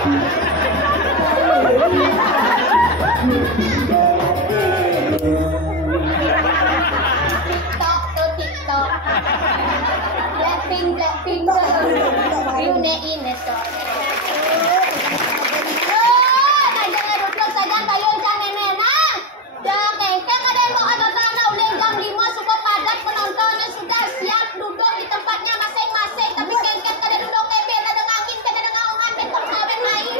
Blackpink Yune ini so. Jangan duduk saja kayu jangan enak. Jangan kengkeng ada yang mau ada tanah ulang jam 5 super padat penontonnya sudah siap duduk di tempatnya masing-masing tapi kengkeng kada duduk kebet ada angin kada ada ngaungan betok kawin main.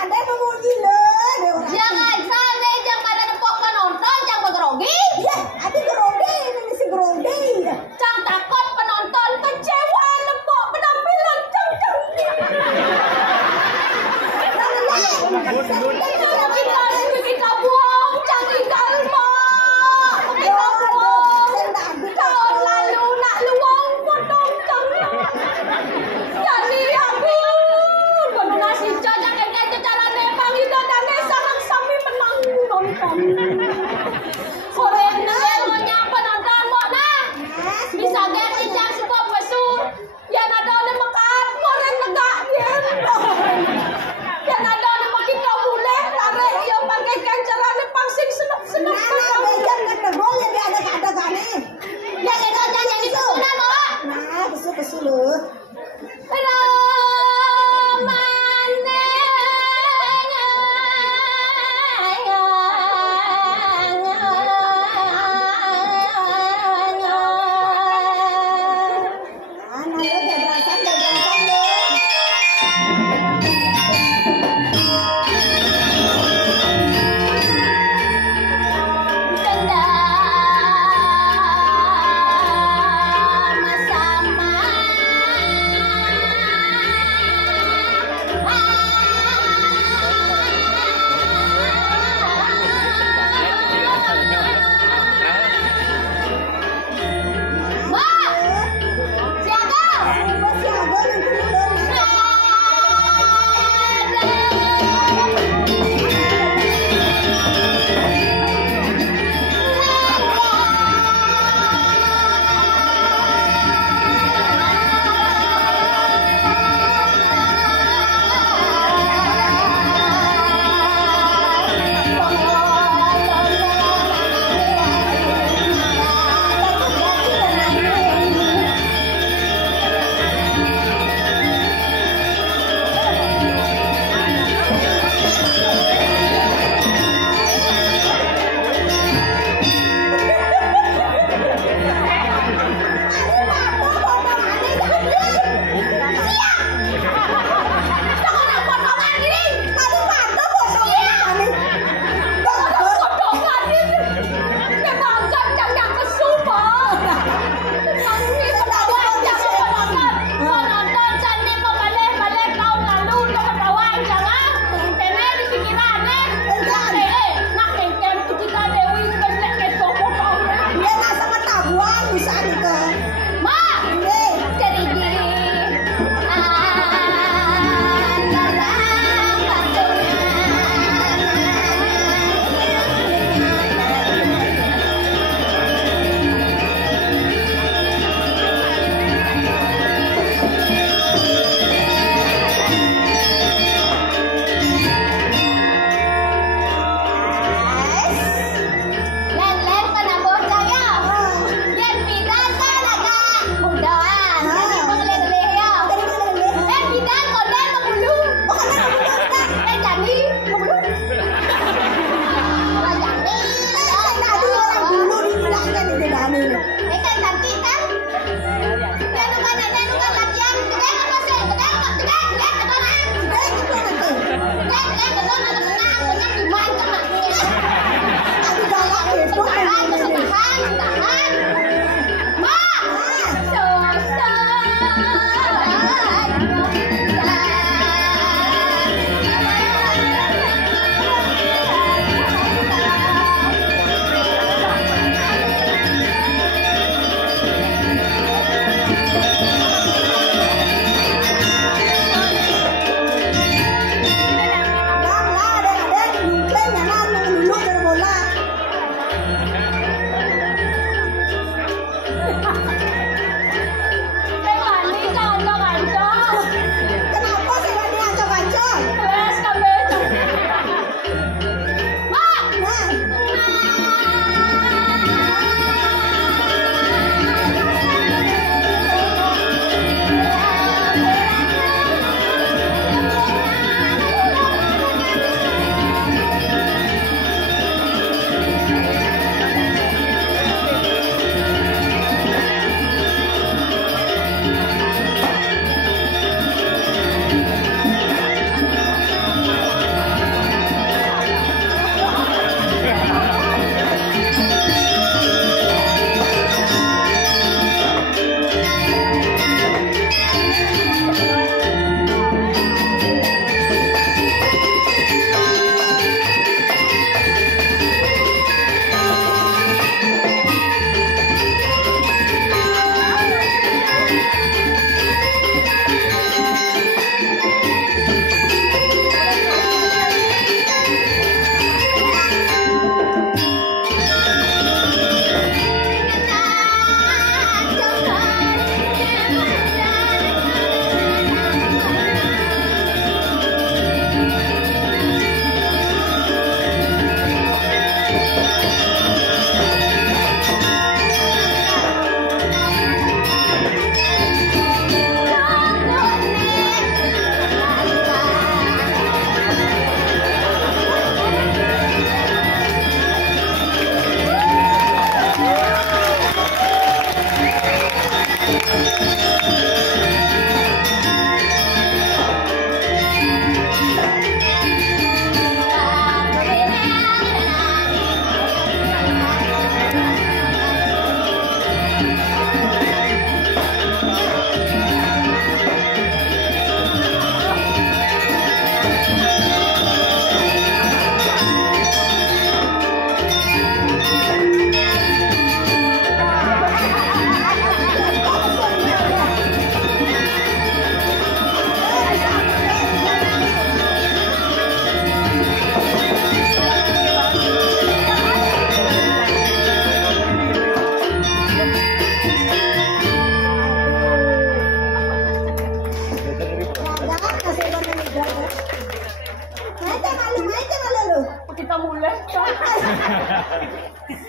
Ada memuji loh. Jangan sampai jangan pada nepok penonton jangan bergerogi. Ya, ada gerogi ini si gerogi. Jangan takut penonton kecewa nepok penampilan cang-cang. Kita buang jangan tinggal mak. Kita buang. Kau lalu nak luang potong cang. Jadi aku donasi jajan kayak cara nepang itu dan sangat sami menang nonton. Sore nengonya penonton mau nah. Bisa ganti jam sebuah besur. Ya nada oleh mekat ngoren negak dia. Ya nada oleh makin kau boleh tarik dia pakai kancaran pangsing senuk-senuk. Nah, bejan kan boleh dia ada gane. Ya itu jangan itu sudah mau. Nah, besul loh.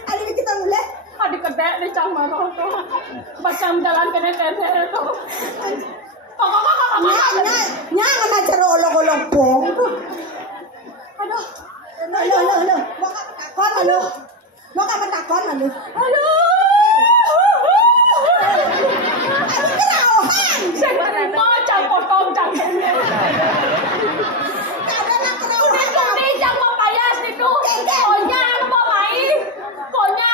Ada kita mulai. Adik kedek di cang marah tuh. Bacang jalan kene-kene tuh. Nyangan aja olok-olok bong. Aduh. Lo. Mau kapan takon lo? Aduh. Aduh kerauhan. Saya mau cang potong cang kene. Ini cang mau payas itu. Konya mau main. Konya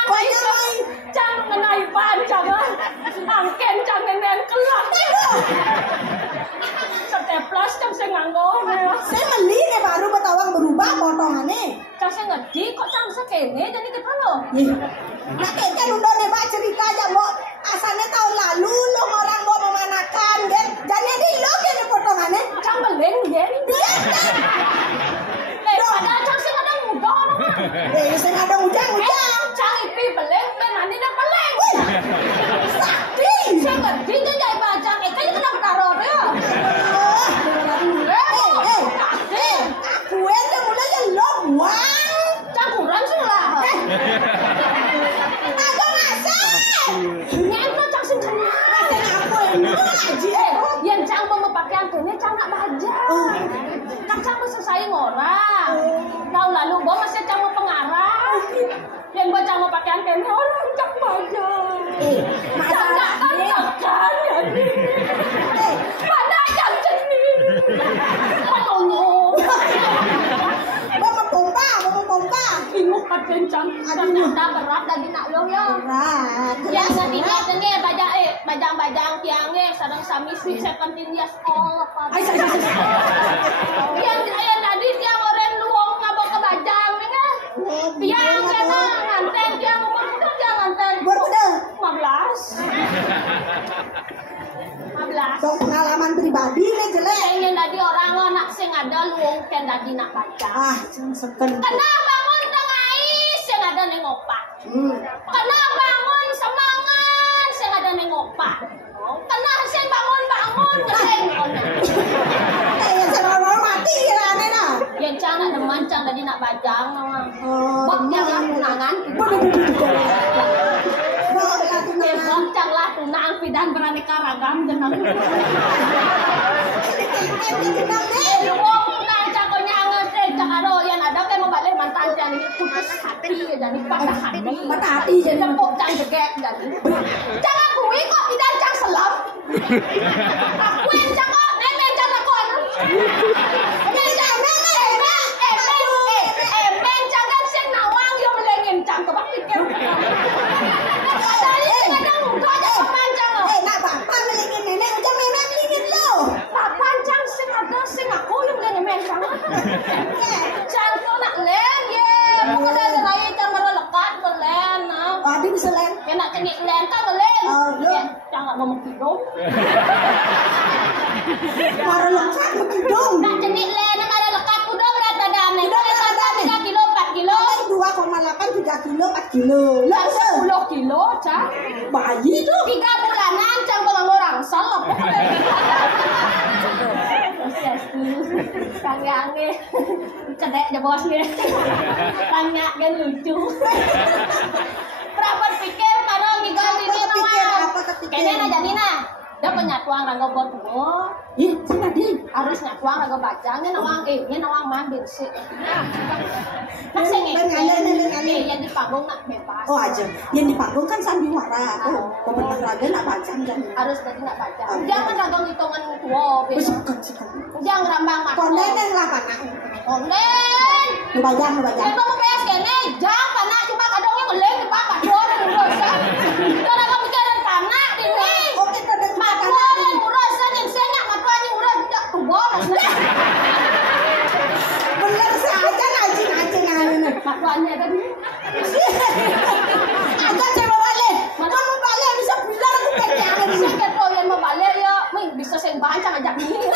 cang mengenai panjang lah. Angken cang nenen kelak. Seteplas cang saya nganggo. Saya beli deh baru betawang berubah potongannya. Cang saya ngerti kok cang sekene jadi kita loh. Nah kan udah nebak cerita aja mau asalnya tahun lalu lo orang mau memanakan kan. Jadi di lo gini potongannya. Cang beleng gen. Padahal cang saya kadang muda nama. Saya ada ujang. Cang ipi beleng dan nanti dah beleng. Sakti. Saya ngerti dia jadi bacang. Kayaknya kena bertaruh dia. Aku aja mulai yang lo wang. Cang kurang sih lah. Agak ngasih. Nyento cang sih kena. Ngasih aku aja. Yang cang mau pakaian kene cang nak baca. Kan cang mau selesai orang. Tahun lalu gua masih cang mau pengarah. Yang gua cang mau pakaian kene orang cang baca. Cang nak tekan jadi. Mana cang jenis. Tolong. Mau pompa. Bingung pakai cang. Ada berat lagi nak lo ya. Berat. Yang nantinya kene bajang tiangnya sadang sami sih 17 years old apa. Yang tadi tiang orang luang ngabok ke bajang kan. Tiang kena nganten tiang umur itu tiang nganten. Berapa 15. Dong pengalaman pribadi nih jelek. Yang tadi orang lo nak sing ada luang kan tadi nak baca. Seken. Kena bangun tengah ais yang ada nengopak. Kena bangun semangat yang ada nengopak. Kena sing bangun ngeleng. Yang serong mati ya nena. Yang cang nak deman cang tadi nak bajang nama. Boknya lah tunangan. Bok cang lah tunang pidan beraneka ragam jenang. Luang tunang cang ko nyangan cang ado yang ada kan mau balik mantan cang ini putus hati jadi patah hati jadi tepuk cang gegek jadi. Cang akui kok pidan cang selam. Akuin cang kok nenek cang lakon. Emen cang kan sing nawang yo melengin cang ke bak pikir. Tadi sing ada muka aja papan cang. Nak bapak melingin nenek udah memang melingin lo. Papan cang sing ada sing aku yang melengin men cang. Cang ko nak len ye. Pokoknya ada lain cang baru lekat ke len. Adi bisa len. Yang nak kenyik len kan ke len. Cang nak ngomong kidung. Para lekat bekidung. Nak kenyik len ada lekat kuda berat badan. Kuda berat badan 3 kilo 4 kilo. 2,8 3 kilo 4 kilo. Lah 10 kilo cang. Bayi tuh. 3 bulanan cang pengang orang salah. Kang Yange kedek aja bosnya. Tanya kan lucu. Berapa pikir pada ngigol ini nama. Kayaknya na jadi na. Dia penyatuan raga buat gua. Ih, sana dia. Harus nyatuan raga bacang ini nawang ini nawang mandin sih. Kan saya yang di panggung nak bebas. Oh aja. Yang di panggung kan sandiwara. Pemenang raga nak bacang kan. Harus tadi nak bacang. Jangan raga hitungan tua. Suka. Jangan rambang mata. Konden lah panak. Konden. Lu bajang. Yang kamu PS kene, jangan panak cuma kadangnya ngeleng di bapak dua dan urusan. Karena kamu bicara panak ini. Oke, kadang Matua dan urusan yang senyak matua yang urusan tidak tua. bener saja ngacing. Matuannya tadi. Aja saya mau balik. Kamu balik bisa bilang aku pengen. Bisa kepo yang mau balik ya, bisa saya baca ngajak ini.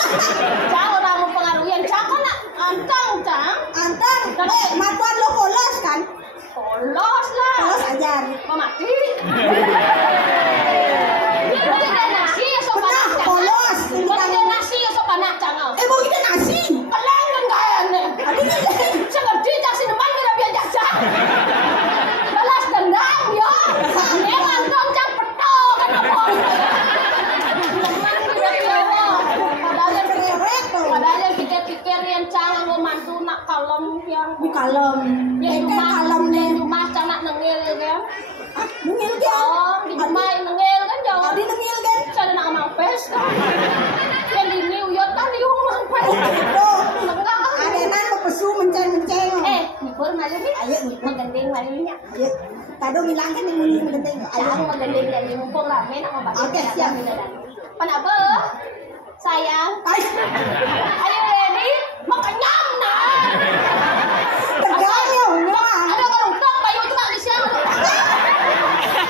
Jangan orang mau pengaruhin, jangan nak antang cang. Antang. Matuan lo polos kan? Polos lah. Polos ajar. Mau mati. Ini ada nasi ya sopan cang. Polos. Ada nasi ya sopan cang. Mau kita nasi. Peleng kan gaya nih. Sengerti cang si depan kira biar jajak. pikir yang cang nggo mantu nak kalem yang kalem. yang Kayak kalem nih. rumah cang nak nengil kan. Ah, nengil kan? Oh, di rumah nengil kan jauh. Adi nengil kan? Saya nak amang pes kan. Yang di New York kan di rumah pes. Tuh. Enggak. Ada nan pesu menceng-menceng. Nyebur malu nih. Ayo, Menggending malunya. ayo. Tado bilang kan yang muni mengendeng. Ayo Ayo. menggending dan mumpung rame nak mau balik. Oke, siap. Kenapa? Sayang. Ay, Ayo ready? Makanyam na. tegaknya wah. Ada kerudung bayu juga di siang.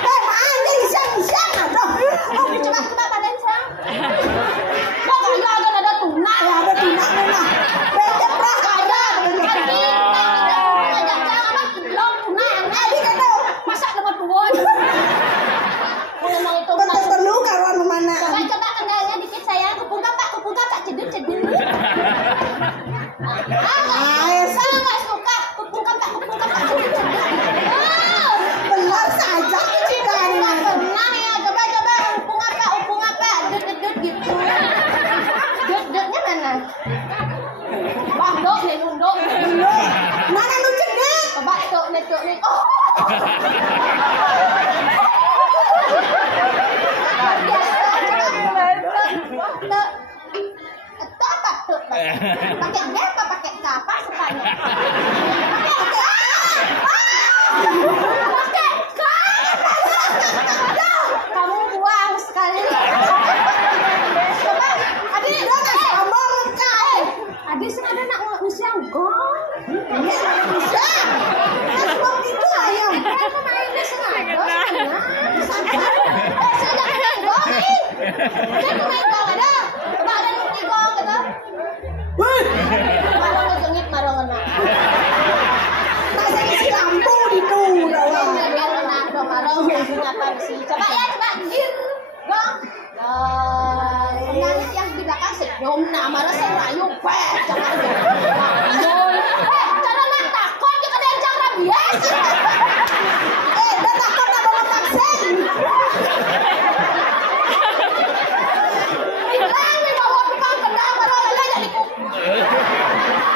Mana isang-isang aduh. Oh, coba badan sang. Kok kayak akan ada tuna. Ya ada tunak memang. Beda prak ada. Adi, ngajak jang apa? Long tuna yang Adi kata. masak lemak tuwon. Ngomong itu Betul perlu kawan mana. Coba tengahnya dikit sayang. Kepung kakak cedil. Ayo, Saya nggak suka kepung kakak cedil. benar saja ceritanya. Tenang ya, coba upung apa, dut gitu. Dutnya mana? Wah, dok nih, nunduk. Belum. Mana nu cedek? Coba tuk nih. Oh. Pakai D apa pakai K? Apa sukanya? Pakai K. Kamu buang sekali. Coba, Adi, Abang kau. Adi sengaja nak ngisi yang gong. Ini ada bisa. Sebab itu ayam. Aku mainnya sengaja. Sengaja main gong nih. Aku main gong ada. Coba ada nunti gong gitu. Wih. Marong ngejengit, marong ngena. Tak isi lampu di tu dah. Marong ngapa sih? Coba ya, gir. Gong. Nanti yang di belakang senyum, nah malah saya rayu, jangan. Cara nak takut ke ada yang jangan biasa. Dah takut tak bawa vaksin. Bilang nih bawa tukang kendang malah lele jadi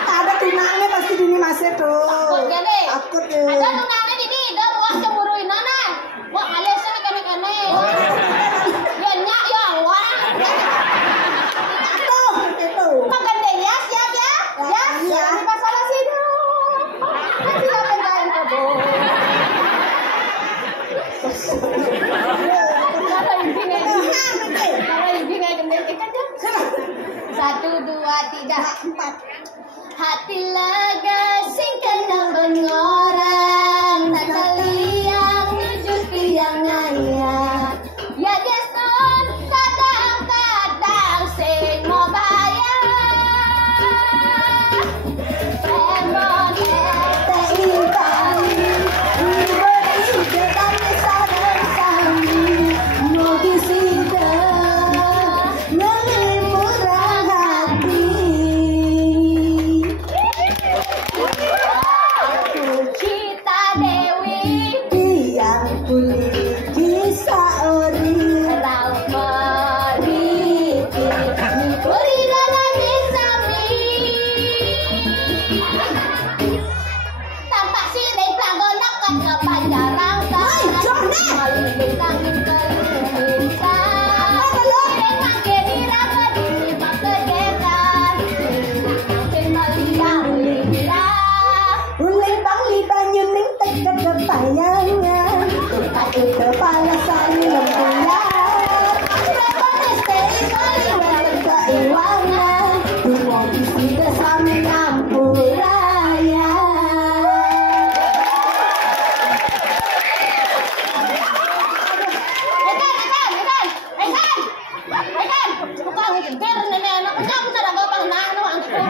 Tak ada tunangnya pasti dini masih tuh. takut gede. Takut ya. Ada tunangnya di sini, dah muak cemburuin nana. Wah alisnya kene-kene. Ya nyak ya wah. Tuh, itu. Makan deh ya, siap ya? Ya, jangan masalah sih dong. Siap pengen kebo. Cara intinya gendeng ikan ya. 1, 2, 3, 4. Hati lega sing kenang bengorang, tak kaliang nuju tiang ngaya. Ya desun kadang-kadang sing mau bayar. Emon Cita Dewi Raut meriti Nipuri dana disami Tampak siling pragonak kan kepanjarang Malibing tangin keluminsan Siling makin irama dilimak kedekan Makin meliang limbirang Uling bang liban yuning tegak kepayangan. Tapi kepala saya lembuyan. Repotes dari kali Welang keiwangan. Dua isi kesami ngampuraya. Ekan, bukan geger nenek anak nyam na daga pang na ano ang ko.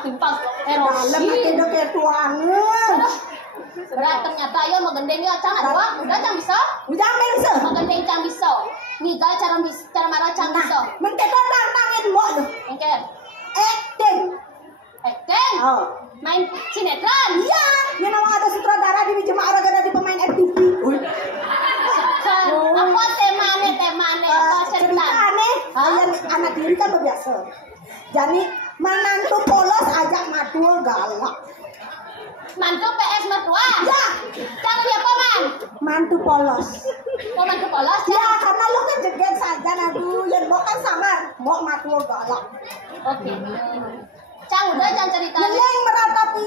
Timpang, Dalam makin do kayak tuangan. Berat ternyata ya magendeng ya cang ada udah cang bisa. Udah mense. Magendeng cang bisa. Ngigal cara marah cang bisa. Menteto tantangin mo lo. Engker. Acting. Acting. Oh. Main sinetron. Iya, yang nama ada sutradara di jemaah ada di pemain FTV. Apa temane apa setan. Ceritanya, anak diri kan biasa. Jadi menantu polos ajak matua galak. Mantu PS mertua. Ya, Jangan dia apa man? mantu polos. Oh mantu polos ya. Ya, karena lu kan jeget saja nadu, yang mau kan sama, mau matua galak. Oke. Cang udah jangan cerita. Yang meratapi.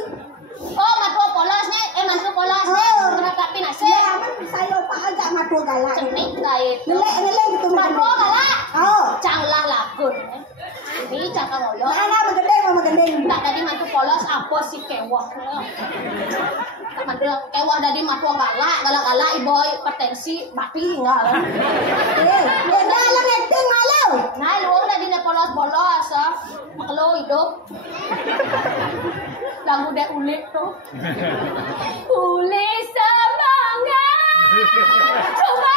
Oh mantu polosnya, mantu polosnya meratapi nasi. Ya, kan saya lupa aja matua galak. Cenik kait. Nelek gitu. Mantu galak. Oh, Canglah lakun. Ini cakap ngoyo. mana begendeng. Tak tadi mantu polos apa sih kewah. Tak mantu kewah tadi mantu galak iboy hipertensi mati tinggal. Dalam netting malu. Nah, luang tadi ne polos-polos maklo hidup. Lagu dek ulik tuh. Ulik semangat. Coba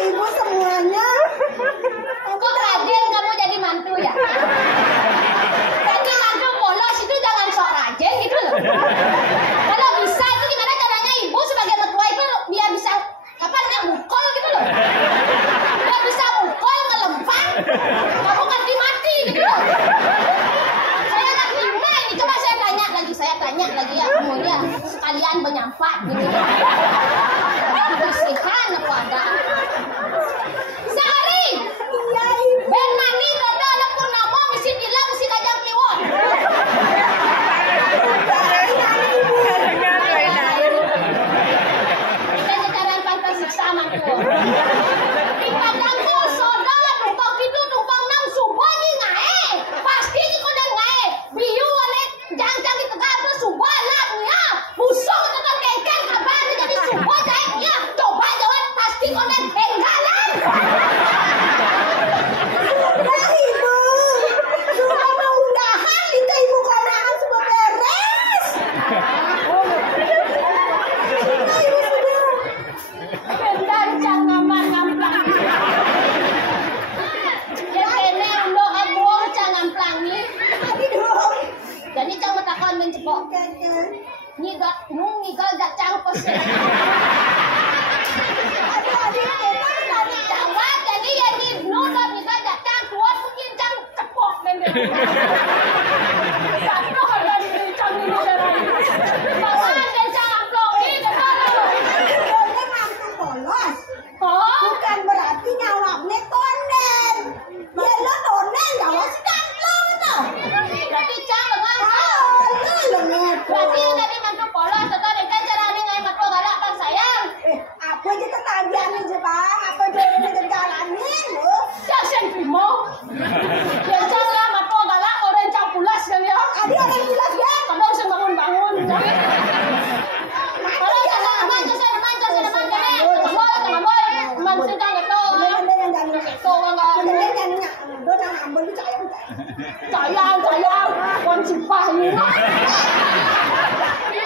Ibu semuanya banyak lagi ya umurnya sekalian menyampat gitu. Bersihan apa ada. Sehari. Iya ibu. Ben mani dodo lepur nama mesti bilang mesti kajang kliwon. Kita sekarang fantasi sama tuh. Di padangku saudara tumpang gitu tumpang nang subah ni ngae. Pasti ni kau dah ngae. Biu oleh jang-jang di tegak tu subah lah punya. Busuk tetap kengkeng kabar ni jadi subah jahitnya. Coba jawab pasti kau dah kenggalan. Sudah ibu. Sudah mau undahan kita ibu kondangan semua beres. Sudah ibu sudah. Benar jangan ngamplang. Ya kene ulo abuang jangan pelangi. Tadi dong. Jadi jangan takon mencepok. Kan. Ni dak nungi kau dak cangkos. Adik tadi. Jawab jadi ya ni nunut ni kau dak cang kuat mungkin cang cepok memang. Satu ada di cang ni darah. Bawa dan cang amplong ni kata. Boleh mampu polos. Oh, Bukan berarti nyawabnya konen. Ya lo konen jawab sedang tau. berarti cang lengan. Lo lengan. Berarti tadi mantu polos atau dengan cara ni ngai matu galak bang sayang. Aku aja ketagihan aja bang. Apa jodohnya jalanin lo? Jangan primo. Ya jangan matu galak orang cang pulas kan ya. Adi orang jelas ya. Kadang saya bangun-bangun. Kalau jangan mantu saya mantu kene. Tengah boy. Mantu kan gitu. Ada yang jalan. Itu kan kan. Ada yang jalan. Lo jangan ambil lu sayang. Sayang. Kon cipah ni.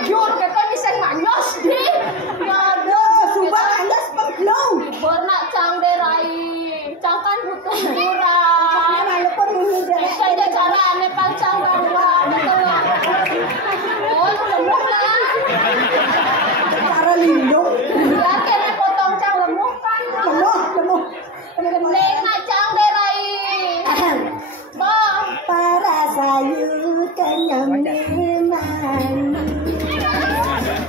Jur kita bisa manyos di. Ya Aduh, subang anda sepengklung. Bernak cang derai. Cang kan butuh murah. Lalu pun ini dia. Saya cara ane pancang bawa di tengah. Oh, lemuk lah. Cara lindung. Ya kena potong cang lemuk kan. Lemuk. Neng nak cang derai. Bang. Para sayu kenyang di mana?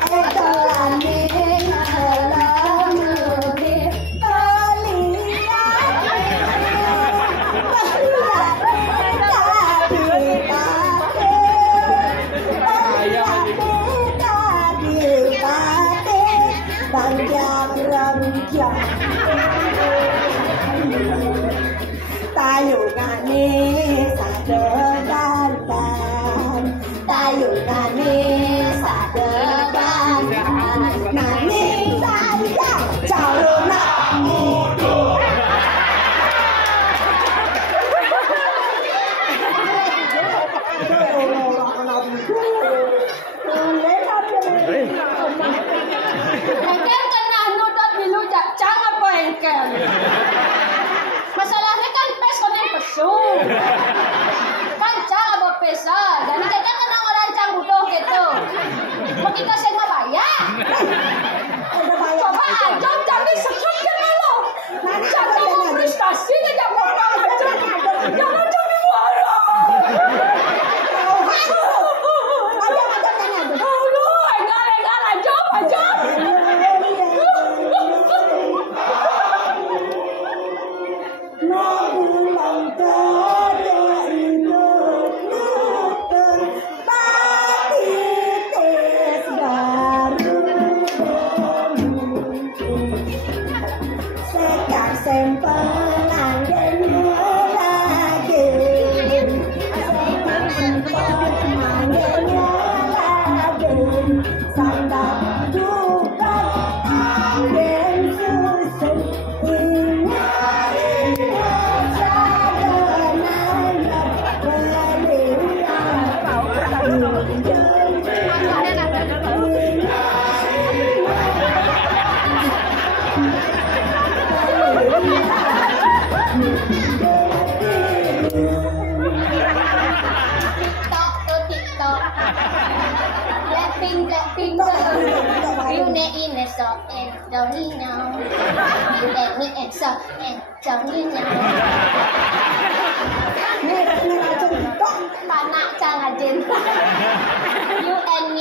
Etalane alamu di Tayungane sadedan, tayungane sadedan, nani saya calon muda. Engkel kena nudot bilu cang apa engkel? Masalahnya kan pes konen pesu. Kan cang apa pesa. Jadi kita kena orang cang butuh gitu. Mau kita sing bayar. Coba aja jadi sekut kena lo. Cang mau prestasi tidak mau aja. Jangan jadi marah. Enggak aja. TikTok. Blackpink. You net in the shop and don't you know. You let me and shop and don't you know. Panak cang ajin. You and